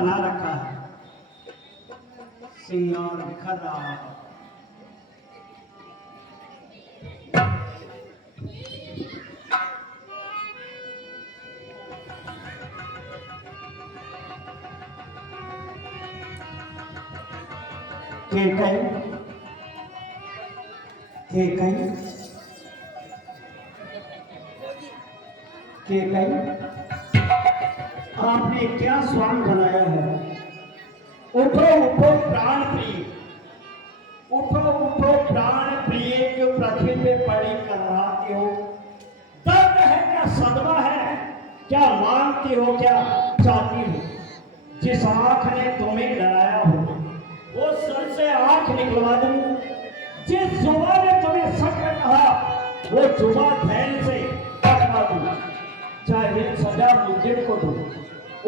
बना रखा है, सिंगार बिखर रहा है। आपने क्या स्वांग बनाया है? उठो उठो प्राण प्रिय, उठो उठो प्राण प्रिय, क्यों पृथ्वी पे पड़ी कराते हो? दर्द है क्या सदमा है, क्या मांगती हो, क्या चाहती हो? जिस आंख ने तुम्हें डराया हो वो सर से आंख निकलवा दूं। जिस जुबान ने तुम्हें सत्य कहा वो जुबान धैर्य से कटवा दूं। चाहे सजा मुझे को दूं,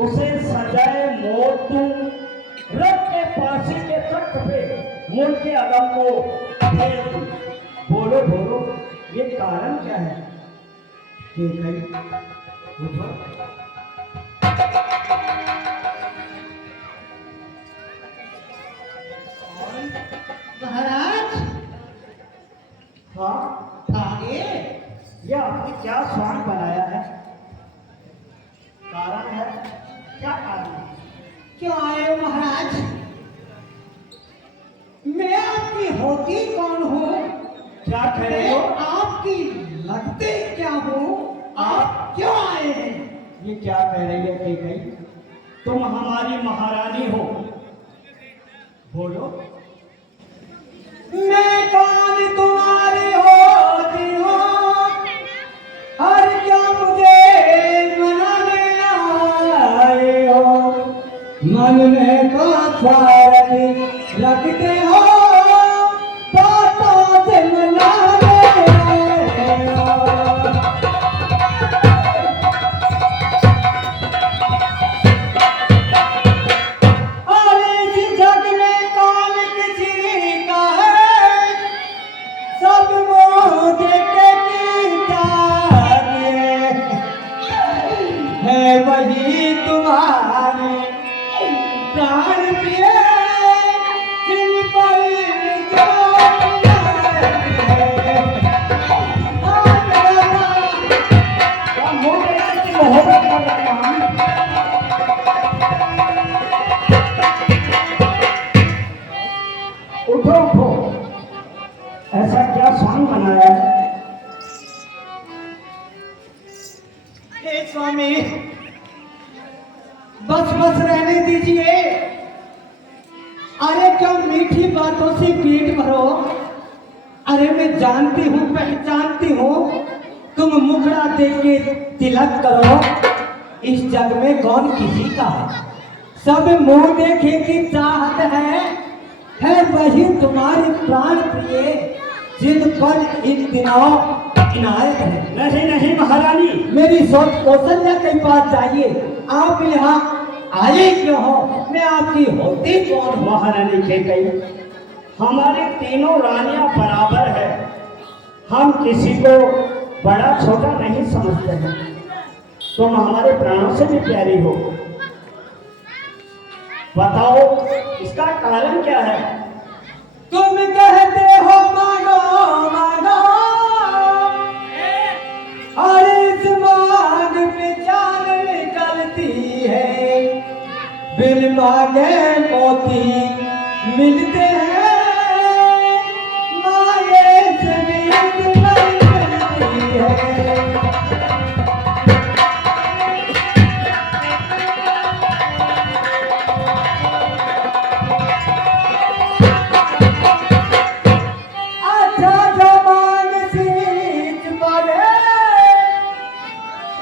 उसे सजाए मौत दूं। रख के फांसी के तख्त पे मुड़ के अदम को फेर दूं। बोलो बोलो ये कारण क्या है? कि कहीं उठो। महाराज, हाँ आगे यह आपने क्या स्वांग बनाया है? कारण है क्या? कारण क्यों आए हो महाराज? मैं आपकी होती कौन हूँ? क्या कह रहे हो? आपकी लगते क्या हूँ? आप क्यों आए हैं? ये क्या कह रही है कि गई? तुम हमारी महारानी हो, बोलो। मैं कौन तुम्हारी होती हूँ? और क्या मुझे मनाने आए हो? मन में स्वार्थी लगते हो, बातों से मनाने आए हो। और इस जग में कौन किसी का है? सब मोह देके कीता है वही तुम्हारे प्राण प्रिय, जिन पर जो मोहब्बत कर रहे हैं हम। उठो उठो, ऐसा क्या स्वांग बनाया है? हे स्वामी, बस बस रहने दीजिए। अरे क्यों मीठी बातों से पेट भरो? अरे मैं जानती हूँ, पहचानती हूँ, तुम मुखड़ा देके तिलक करो। इस जग में कौन किसी का है? सब मुंह देखे की चाहत है वही तुम्हारी प्राण प्रिय, जिन पर इन दिनों इनायत है। नहीं नहीं महारानी, मेरी सोच कौशल्या के पास जाइए। आप यहाँ आए क्यों हो? मैं आपकी होती कौन हूँ? महारानी के कई हमारी तीनों रानियां बराबर है। हम किसी को बड़ा छोटा नहीं समझते हैं। तुम हमारे प्राणों से भी प्यारी हो। बताओ इसका कारण क्या है? तुम कहते हो मानो मानो, और इस मांग पे जान निकलती है। बिन मांगे मोती मिलते हैं, मांगे से मिलती है। अच्छा जमान सींच पड़े,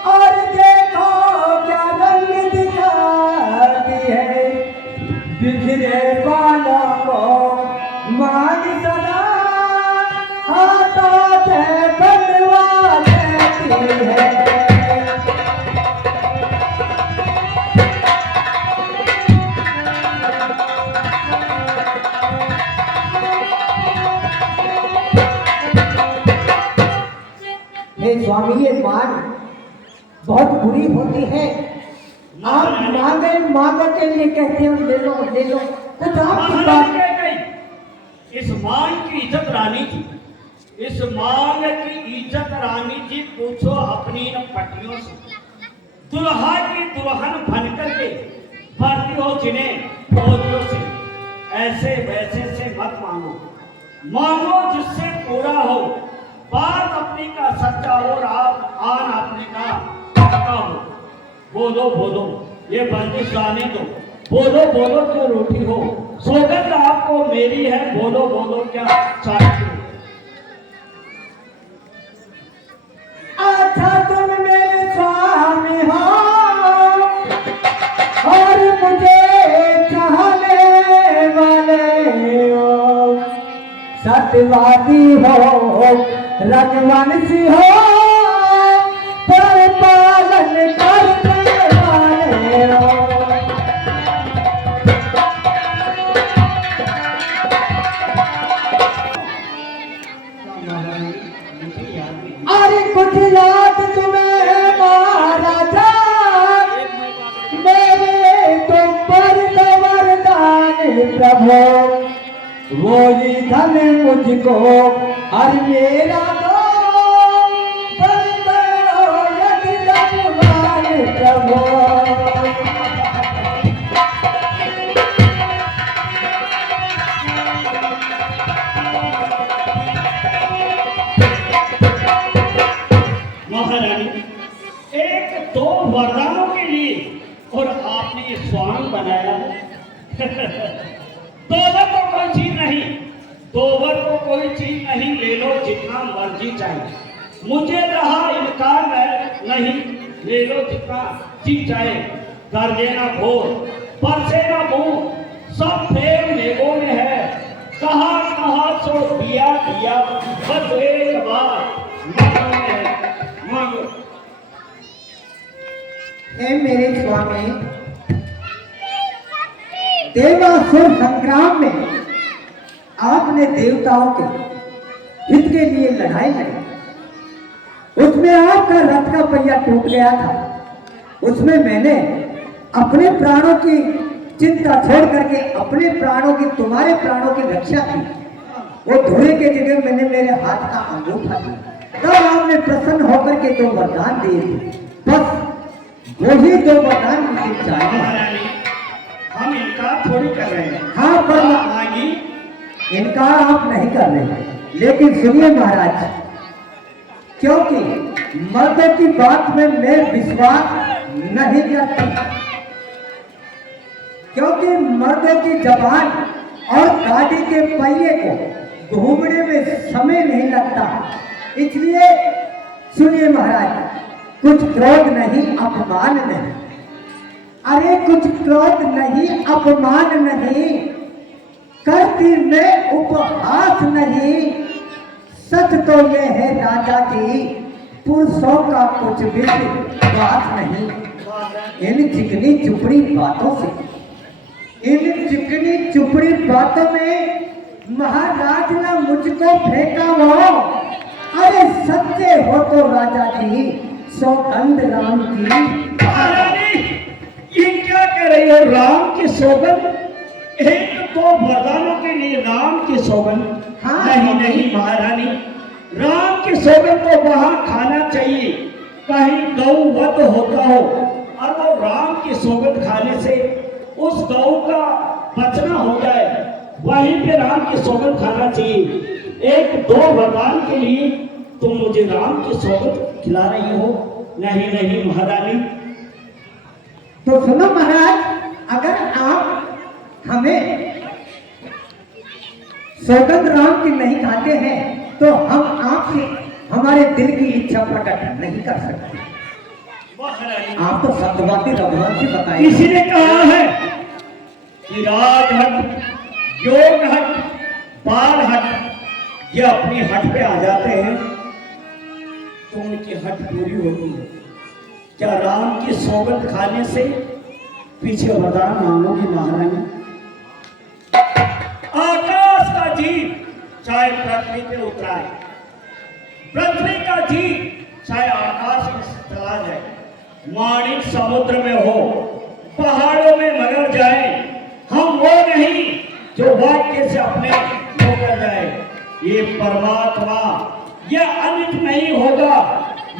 और देखो क्या रंग दिखाती है। बिखरे बालों को मांग सदा हाथों से बनवा देती है। हे स्वामी, ये मान बहुत बुरी होती है। आप मांगे मांगे के लिए कहते हो ले लो ले लो, कुछ आपकी महारानी बात। कह गई, इस मांग की इज्जत रानी की, इस मांग की इज्जत रानी जी पूछो अपनी इन पटियों से। दुल्हा की दुल्हन बन करके भरती हो जिन्हें फौजियों से, ऐसे वैसे से मत मांगो, मांगो जिससे पूरा हो, बात अपनी का सच्चा हो और आप आन अपने का पक्का हो। बोलो बोलो ये बंदिश जाने दो, बोलो बोलो जो रोटी हो, सौगंध आपको मेरी है, बोलो बोलो क्या चाहती हो। अच्छा तुम मेरे स्वामी हो और मुझे चाहने वाले हो, सत्यवादी हो रघुवंशी हो, पर पालन करने वाले हो। अरे कुछ याद तुम्हें महाराजा मेरे तुम पर तो वरदान प्रभु, वो ही धन मुझको हर मेरा दो, पर दो यदि भगवान प्रभु। महारानी एक दो वरदानों के लिए और आपने ये स्वांग बनाया दोवर को कोई चीज नहीं, दोवर को कोई चीज नहीं, ले लो जितना मर्जी चाहिए, मुझे रहा इनकार नहीं, ले लो जितना जी चाहे, कर देना भोर बरसे ना मुंह, सब फेर मेघों में है, कहा कहा सो दिया दिया, बस एक बार मांगो में है, मांगो। हे मेरे स्वामी, देवासुर संग्राम में आपने देवताओं के हित के लिए लड़ाई लड़ी, उसमें आपका रथ का पहिया टूट गया था, उसमें मैंने अपने प्राणों की चिंता छोड़ करके अपने प्राणों की तुम्हारे प्राणों की रक्षा की, वो धुएं के जगह मैंने मेरे हाथ का अंगूठा दिया, तब आपने प्रसन्न होकर के दो वरदान दिए थे, बस वही दो वरदान मुझे चाहिए। महारानी हम इनकार थोड़ी कर रहे हैं, हाँ पर मांगी इनकार आप नहीं कर रहे हैं, लेकिन सुनिए महाराज, क्योंकि मर्द की बात में मैं विश्वास नहीं करती, क्योंकि मर्द की जबान और गाड़ी के पहिए को घूमने में समय नहीं लगता, इसलिए सुनिए महाराज, कुछ क्रोध नहीं अपमान नहीं, अरे कुछ क्रोध नहीं अपमान नहीं, करती मैं उपहास नहीं, सच तो ये है राजा जी पुरुषों का कुछ भी बात नहीं, इन चिकनी चुपड़ी बातों से, इन चिकनी चुपड़ी बातों में महाराज ने मुझको फेंका हो, अरे सच्चे हो तो राजा जी सौगंध राम की। महारानी ये क्या कह रही हो, राम की सौगंध, एक तो वरदानों के लिए राम की सौगंध, हाँ। नहीं नहीं महारानी, राम की सौगंध तो वहां खाना चाहिए कहीं गौ वध होता हो, और वो राम की सौगंध खाने से उस गौ का बचना हो जाए, वहीं पे राम की सौगंध खाना चाहिए। एक दो वरदान के लिए तुम मुझे राम की सौगंध खिला रही हो, नहीं नहीं महारानी। तो सुनो महाराज, अगर आप हमें सौगंध राम की नहीं खाते हैं तो हम आपसे हमारे दिल की इच्छा प्रकट नहीं कर सकते। महारानी आप तो सत्यवादी रघुवंशी बताइए। किसी ने कहा है कि राजहट, योग हट, बाल हट, ये अपनी हट पे आ जाते हैं तो उनकी हट पूरी होती है। क्या राम की सौगंध खाने से पीछे वरदान मांगोगी महारानी? आकाश का जीव चाहे पृथ्वी पे उतराए, पृथ्वी का जीव चाहे आकाश में चला जाए, माणिक समुद्र में हो, पहाड़ों में मगर जाए, हम वो नहीं जो वाक्य से अपने होकर जाए। ये परमात्मा यह अनित नहीं होगा,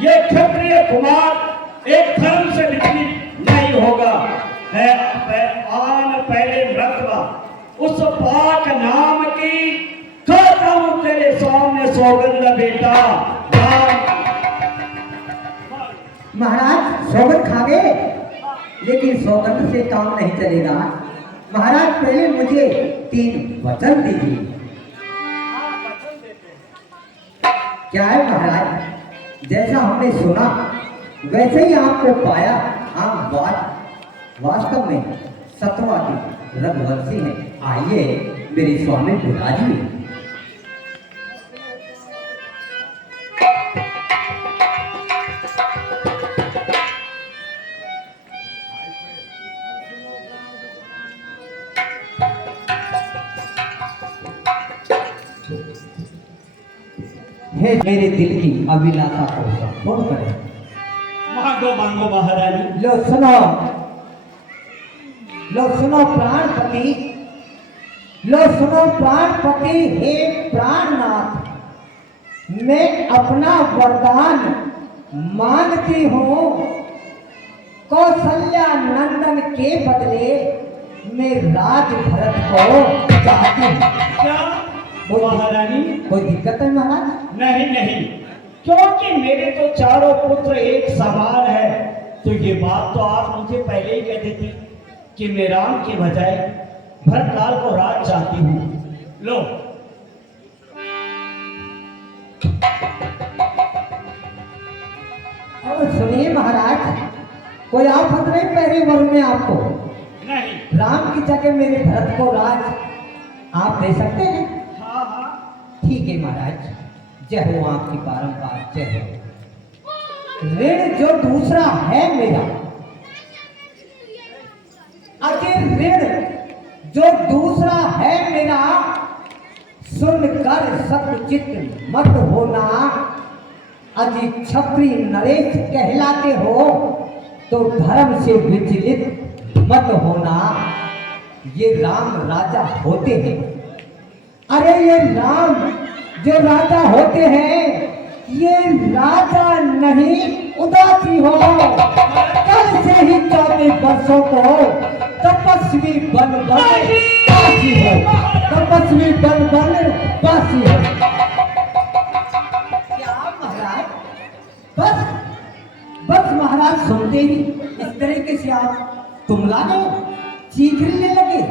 ये क्षत्रिय कुमार एक धर्म से विचलित नहीं होगा। है आन पहले मृतवा उस पाक नाम की, खाता हूं तेरे सामने सौगंध बेटा राम। महाराज सौगंध खा गए, लेकिन सौगंध से काम नहीं चलेगा। महाराज पहले मुझे 3 वचन दीजिए। क्या है महाराज? जैसा हमने सुना वैसे ही आपको पाया। आप वास्तव में सत्यवादी रघुवंशी हैं। आइए मेरे स्वामी बुलाइए। हे मेरे दिल की अभिलाषा को संपूर्ण करें। मांगो मांगो महारानी। लो सुनो प्राणपति, लो सुनो प्राणपति। हे प्राणनाथ, मैं अपना वरदान मांगती हूँ। कौशल्या नंदन के बदले मैं राज भरत को चाहती हूँ। क्या महारानी? कोई दिक्कत है महाराज? नहीं नहीं, क्योंकि मेरे तो चारों पुत्र एक समान है। तो ये बात तो आप मुझे पहले ही कह देती कि मैं राम के बजाय भरतलाल को राज चाहती हूँ। लो और सुनिए महाराज, कोई आफत नहीं पहले वर में आपको। नहीं। राम की जगह मेरे भरत को राज आप दे सकते हैं? हाँ हाँ ठीक है महाराज, जय हो आपकी बारंबार जय हो। ऋण जो दूसरा है मेरा, अजय ऋण जो दूसरा है मेरा, सुनकर सतचित मत होना। अजी छपरी नरेश कहलाते हो तो धर्म से विचलित मत होना। ये राम राजा होते हैं। अरे ये राम जो राजा होते हैं, ये राजा नहीं उदासी हो। कल से ही 14 वर्षों को तपस्वी बन बासी हो, तपस्वी बन बासी हो। क्या महाराज? बस महाराज सुनते ही इस तरीके से आप तुमलाने, चीखने लगे,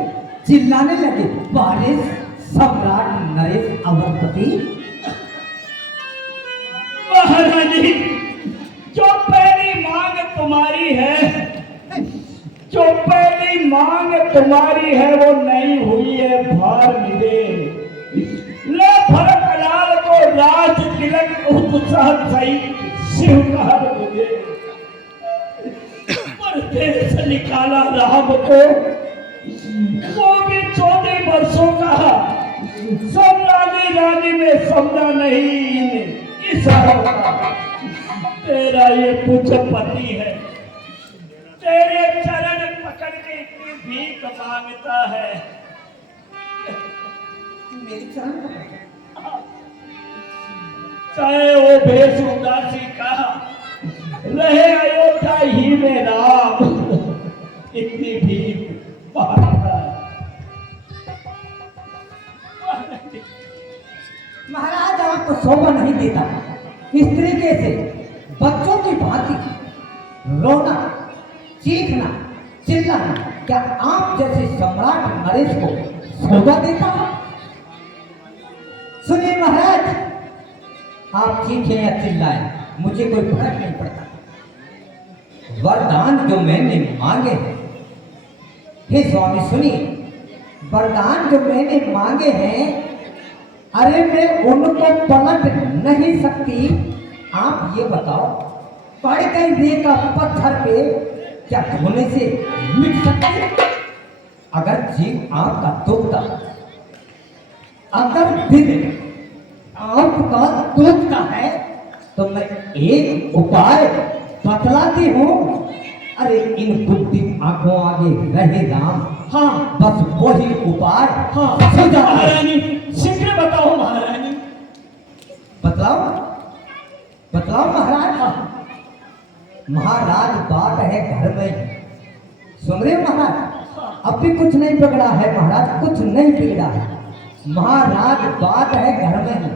चिल्लाने लगे। वारिस सम्राट नरेश अवधपति। महारानी, जो पहली मांग तुम्हारी है, जो पहली मांग तुम्हारी है वो नहीं हुई है। भार मिले ले भरतलाल को राज तिलक उत्साह सहित शिवकार मुझे परदेश निकाला राम को, वो भी 14 वर्षों का। रानी में समझा नहीं इस तेरा ये पूज्य पति है, तेरे चरण पकड़ के इतनी भीख मांगता है। मेरी चरण चाहे वो भेष उदासी का रहे, अयोध्या ही में राम इतनी भीख मांगता है। महाराज आपको शोभा नहीं देता इस तरीके से बच्चों की भांति रोना, चीखना, चिल्लाना। क्या आप जैसे सम्राट नरेश को शोभा देता है? सुनिए महाराज, आप चीखें या चिल्लाएं, मुझे कोई फर्क नहीं पड़ता। वरदान जो मैंने मांगे हैं, हे स्वामी सुनिए, वरदान जो मैंने मांगे हैं, अरे मैं उनको पलट नहीं सकती। आप ये बताओ, पड़ गई रेखा पत्थर पे क्या धोने से मिट सकती? अगर जीव आपका दुखता, अगर दिल आपका दुखता है, तो मैं एक उपाय बतलाती हूँ। अरे इन बुद्धि आंखों आगे रहे राम, हाँ बस वही उपाय, हाँ सुझा महारानी शीघ्र बताओ महारानी। बतलाओ बतलाओ महाराज। महाराज बात है घर में, सुन रहे हो महाराज? अब भी कुछ नहीं बिगड़ा है महाराज, कुछ नहीं बिगड़ा है महाराज। बात है घर में ही,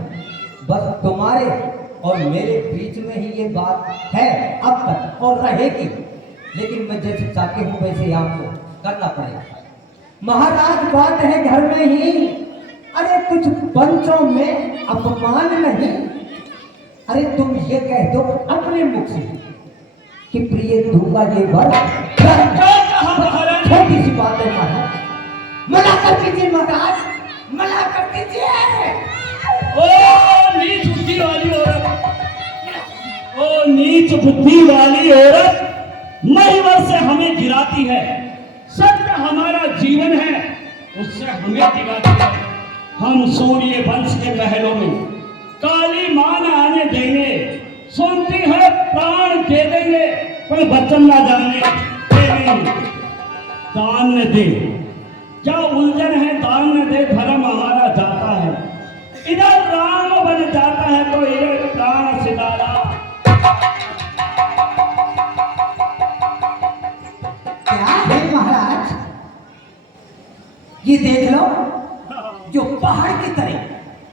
बस तुम्हारे और मेरे बीच में ही ये बात है अब तक और रहेगी, लेकिन मैं जैसे चाहती हूँ वैसे आपको करना पड़ेगा महाराज। बात है घर में ही, अरे कुछ पंचों में अपमान नहीं। अरे तुम ये कह दो अपने मुख से कि प्रिय दूंगा ये वर, छोटी सी बात है महाराज, मना कर दीजिए महाराज, मना कर दीजिए। ओ नीच बुद्धि वाली औरत, ओ नीच बुद्धि वाली औरत महिवर से हमें गिराती है। सत्य हमारा जीवन है, उससे हमें गिराती है। हम सूर्य वंश के महलों में काली मान आने देंगे, सुनती है प्राण दे देंगे, पर वचन ना जाने देंगे। दान न दे, क्या उलझन है? दान न दे, धर्म हमारा जाता है। इधर राम बन जाता है तो इधर प्राण सितारा। क्या है महाराज? ये देख लो,